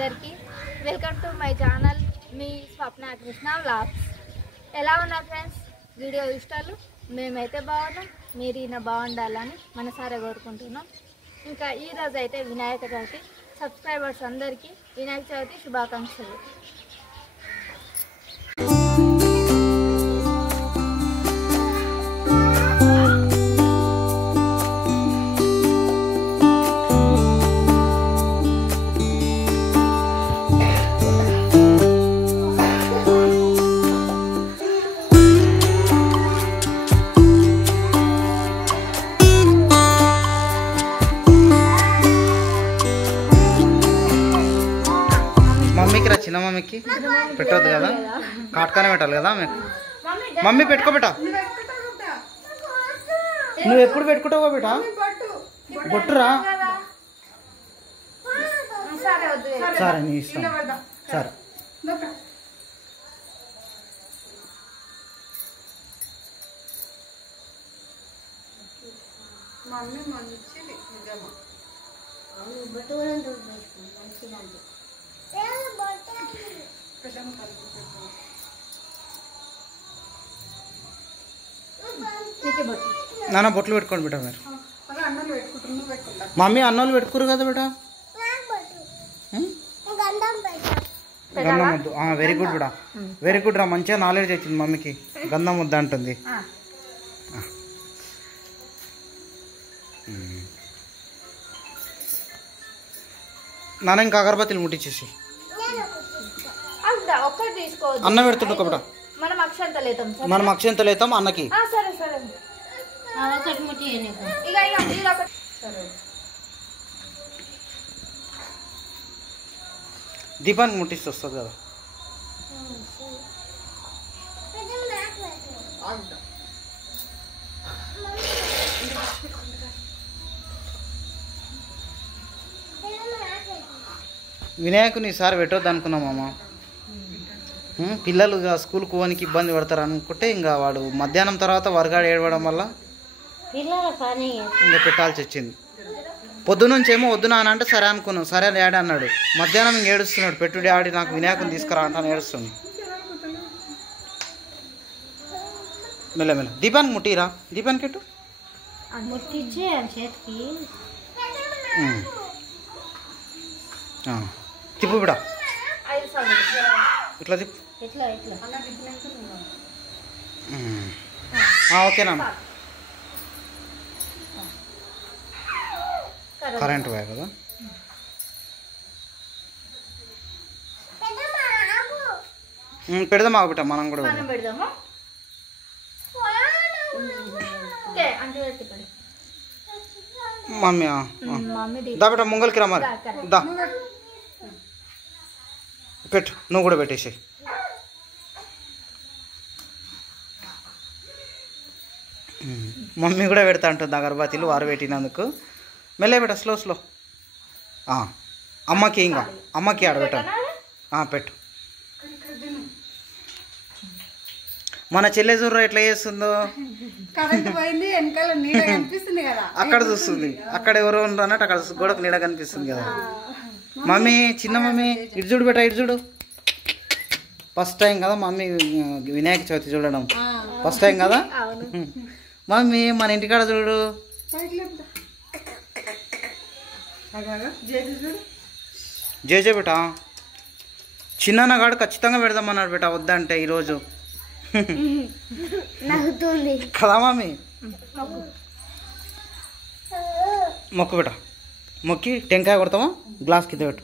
అందరికీ welcome to my channel me Swapna Krishna vlogs. ఎలా ఉన్నారు ఫ్రెండ్స్? వీడియో ఇష్టాలు మేమైతే బాగున్నాం, మీరు ఈయన బాగుండాలని మనసారా కోరుకుంటున్నాం. ఇంకా ఈరోజు అయితే వినాయక చవితి. సబ్స్క్రైబర్స్ అందరికీ వినాయక చవితి శుభాకాంక్షలు. మమ్మీకి రా, చిన్న మమ్మీకి పెట్టవద్దు కదా, కాటకానే పెట్టాలి కదా మీకు. మమ్మీ పెట్టుకో బేటా, నువ్వు ఎప్పుడు పెట్టుకుంటావో బేటా, బొట్టురా. సరే నీ ఇష్టం. సరే నాన్న బొట్లు పెట్టుకోండి బేటా. మీరు మమ్మీ అన్నోళ్ళు పెట్టుకోరు కదా బేటా. గంధం వద్దు. వెరీ గుడ్ బేటా, వెరీ గుడ్ రా. మంచిగా నాలెడ్జ్ వచ్చింది మమ్మీకి. గంధం వద్దు అంటుంది. నాన్న ఇంకా అగరబత్తిలు ముట్టించేసి అన్న పెడుతుండు ఒక బేటా. మనం అక్షంతలు వేద్దాం అన్నకి. దీపానికి ముట్టిస్తే వస్తుంది కదా. వినాయకుని ఈసారి పెట్టొద్దు అనుకున్నామమ్మ. పిల్లలు స్కూల్కి పోనికి ఇబ్బంది పడతారు అనుకుంటే ఇంకా వాడు మధ్యాహ్నం తర్వాత వరగాడు ఏడవడం వల్ల ఇంకా పెట్టాల్సి వచ్చింది. పొద్దునుంచేమో వద్దు నాన్న అంటే సరే అనుకున్నాం. సరే డాడీ అన్నాడు. మధ్యాహ్నం ఇంక ఏడుస్తున్నాడు. పెట్టు డాడీ నాకు వినాయకుని తీసుకురా అంటాను, ఏడుస్తుంది. మెల్లమెల్ల దీపానికి ముట్టిరా. దీపానికి ఎట్టు తిప్పు బిడా, ఇట్లా తిప్పు. ఓకే నాన్న. కరెంట్ పోయా కదా. పెడదామా బిడ్డ, మనం కూడా పెడదాం. మమ్మీ దా బిడ్డ, ముంగల్కి రా మరి. దా పెట్టు, నువ్వు కూడా పెట్టేసి. మమ్మీ కూడా పెడతా ఉంటుంది అగరబత్తీలు వారు పెట్టినందుకు. మెల్లే పెట్ట, స్లో స్లో. అమ్మకి ఇంకా అమ్మకి ఆడబెట్టాను. పెట్టు. మన చెల్లె చూర్ర ఎట్లా చేస్తుందో. అక్కడ చూస్తుంది, అక్కడ ఎవరో అన్నట్టు అక్కడ గోడకు నీడ కనిపిస్తుంది కదా. మమ్మీ, చిన్న మమ్మీ ఇటు చూడు బేటా, ఇటు చూడు. ఫస్ట్ టైం కదా మమ్మీ వినాయక చవితి చూడడం, ఫస్ట్ టైం కదా మమ్మీ. మన ఇంటికాడ చూడు. జేజే బేటా, చిన్నగాడు ఖచ్చితంగా పెడదామన్నాడు బేటా, వద్దంటే ఈరోజు కదా మమ్మీ. మొక్కు బేటా, మొక్కి టెంకాయ కొడతామా, గ్లాస్ కింద పెట్టు.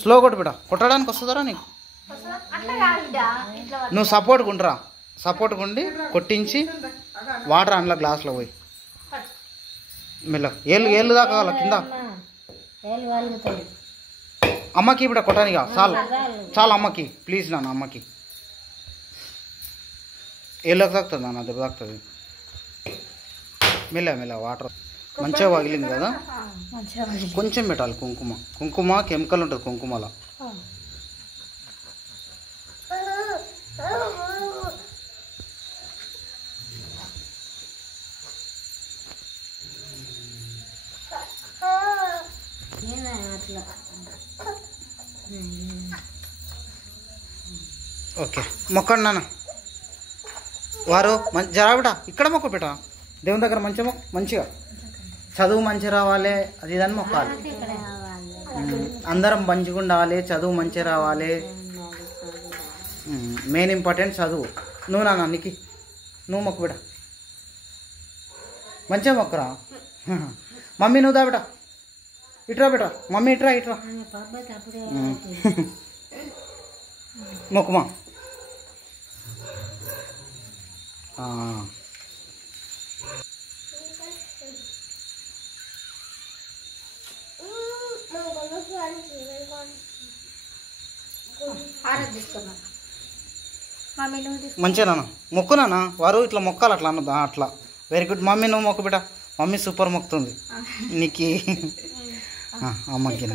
స్లో కొట్టు బేటా, కొట్టడానికి వస్తుందరా నీకు. నువ్వు సపోర్ట్గా ఉండరా, సపోర్ట్గా ఉండి కొట్టించి వాటర్ అందులో గ్లాస్లో పోయి మెల్ల ఏళ్ళు దాకా కింద. అమ్మకి ఇప్పుడు కొట్టానిగా చాలు చాలు అమ్మకి, ప్లీజ్ నాన్న అమ్మకి. ఏళ్ళకి తాకుతుంది నాన్న, దెబ్బ తాకుతుంది. మెల్ల మెల్ల వాటర్ మంచిగా పగిలింది కదా. కొంచెం పెట్టాలి కుంకుమ. కుంకుమ కెమికల్ ఉంటుంది కుంకుమలో. ఓకే మొక్కండి నాన్న వారు జరాబిట ఇక్కడ మొక్క పెట్ట దేవుని దగ్గర మంచిగా మంచిగా చదువు మంచి రావాలి అది ఇదని మొక్కాలి. అందరం మంచిగా ఉండాలి, చదువు మంచిగా రావాలి. మెయిన్ ఇంపార్టెంట్ చదువు. నువ్వు నాన్న నీకు నువ్వు మొక్కు బిడ్డ మంచిగా మొక్కరా. మమ్మీ నువ్వు దా బిడ్డ ఇట్రా బిడ్డ మమ్మీ ఇట్రా ఇట్రా మొక్కుమా. మంచిగా నాన్న మొక్కు నాన్న వారు ఇట్లా మొక్కాలి అట్లా అన్న అట్లా. వెరీ గుడ్ మమ్మీ నువ్వు మొక్కు బిడ్డ మమ్మీ సూపర్ మొక్కుతుంది నీకు అమ్మకి.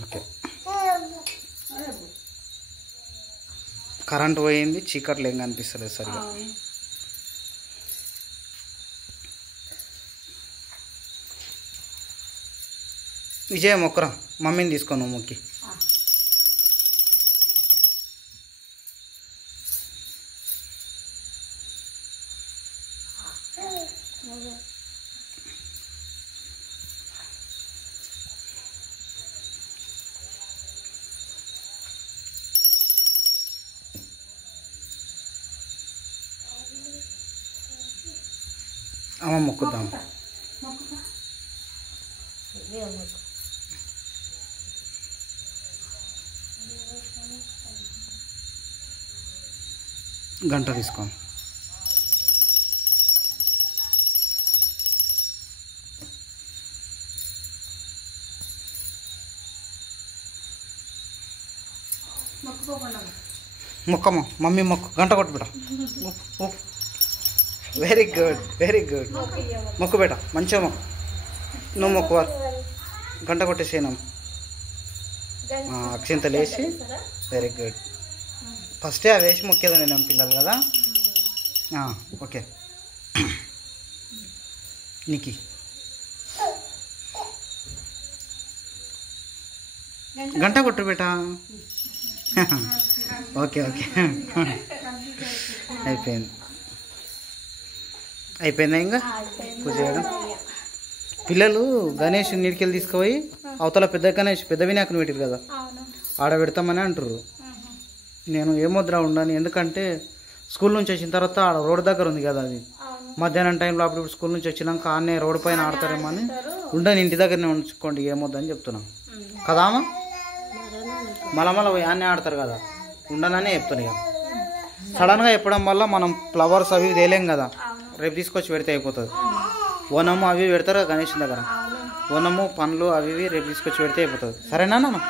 ఓకే కరెంట్ పోయింది, చీకట్లు ఏం కనిపిస్తలేదు సరిగా. విజయ మొక్కరా మమ్మీని తీసుకో నువ్వు మొక్కి. అమ్మ మొక్కుద్దాం. గంట తీసుకో. మొక్కమ్మ మమ్మీ మొక్కు గంట కొట్టు బిడ్డ. వెరీ గుడ్ వెరీ గుడ్ మొక్కు బిడ్డ మంచిగా మొక్కు. నువ్వు మొక్కు గంట కొట్టేసేనమ్మ. అక్షింతలు వేసి వెరీ గుడ్. ఫస్టే అవి వేసి మొక్కేదా నేను పిల్లలు కదా. ఓకే నీకు గంట కొట్టు బేటా. ఓకే ఓకే అయిపోయింది అయిపోయిందా ఇంకా పూజ చేయడం. పిల్లలు గణేష్ నీడికెళ్ళి తీసుకుపోయి అవతల పెద్ద గణేష్ పెద్ద వినాయకుని పెట్టారు కదా ఆడ పెడతామని అంటారు. నేను ఏమొద్దురా ఉండను, ఎందుకంటే స్కూల్ నుంచి వచ్చిన తర్వాత ఆడ రోడ్ దగ్గర ఉంది కదా అది. మధ్యాహ్నం టైంలో అప్పుడు స్కూల్ నుంచి వచ్చినాక ఆడనే రోడ్డు పైన ఆడతారేమో అని ఉండని ఇంటి దగ్గరనే ఉంచుకోండి ఏమొద్దని చెప్తున్నాం కదామా. మళ్ళీ పోయి ఆడనే ఆడతారు కదా ఉండననే చెప్తున్నాను. ఇక సడన్గా చెప్పడం వల్ల మనం ఫ్లవర్స్ అవి తేలేం కదా, రేపు తీసుకొచ్చి పెడితే అయిపోతుంది. ఓనము అవి పెడతారు కదా గణేష్ దగ్గర, ఓనము పండ్లు అవి రేపు తీసుకొచ్చి పెడితే అయిపోతుంది. సరేనా నాన్న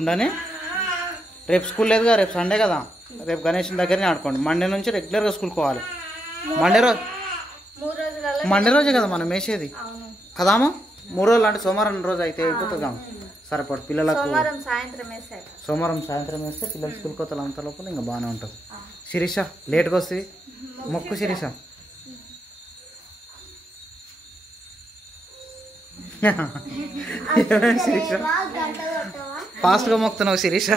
ఉండని. రేపు స్కూల్ లేదుగా, రేపు సండే కదా, రేపు గణేష్ దగ్గరనే ఆడుకోండి. మండే నుంచి రెగ్యులర్గా స్కూల్కి పోవాలి. మండే రోజే కదా మనం వేసేది కదామా. 3 రోజులు అంటే సోమవారం రోజు అయితే అయిపోతుంది సరిపడు పిల్లలకు. సోమవారం సాయంత్రం వేస్తే పిల్లలు స్కూల్కి వస్తారు అంత లోపల ఇంకా బాగానే ఉంటుంది. శిరీష లేట్గా వస్తుంది మొక్కు శిరీష. శిరీష ఫాస్ట్గా మొక్కుతున్నావు శిరీష.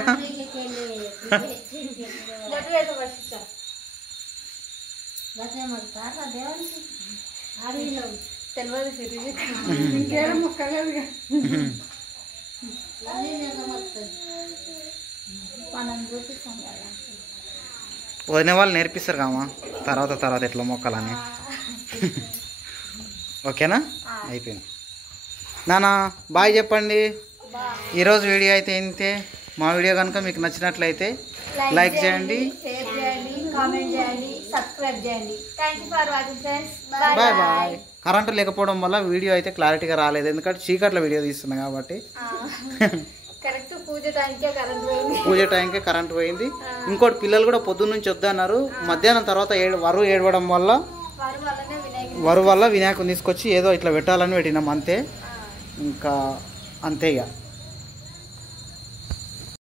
వదిన వాళ్ళు నేర్పిస్తారు కామా తర్వాత ఎట్లా మొక్కాలని. ఓకేనా అయిపోయింది నాన్న. బాయ్ చెప్పండి. ఈరోజు వీడియో అయితే ఇంతే. మా వీడియో కనుక మీకు నచ్చినట్లయితే లైక్ చేయండి, షేర్ చేయండి, కామెంట్ చేయండి, సబ్స్క్రైబ్ చేయండి. Bye bye. కరెంటు లేకపోవడం వల్ల వీడియో అయితే క్లారిటీగా రాలేదు, ఎందుకంటే చీకట్లో వీడియో తీస్తున్నా కాబట్టి. పూజ టైంకే కరెంట్ పోయింది. ఇంకోటి పిల్లలు కూడా పొద్దున్న నుంచి వద్దన్నారు. మధ్యాహ్నం తర్వాత వరువు ఏడవడం వల్ల వల్ల వినాయకుని తీసుకొచ్చి ఏదో ఇట్లా పెట్టాలని పెట్టినాం అంతే. ఇంకా అంతే ఇక.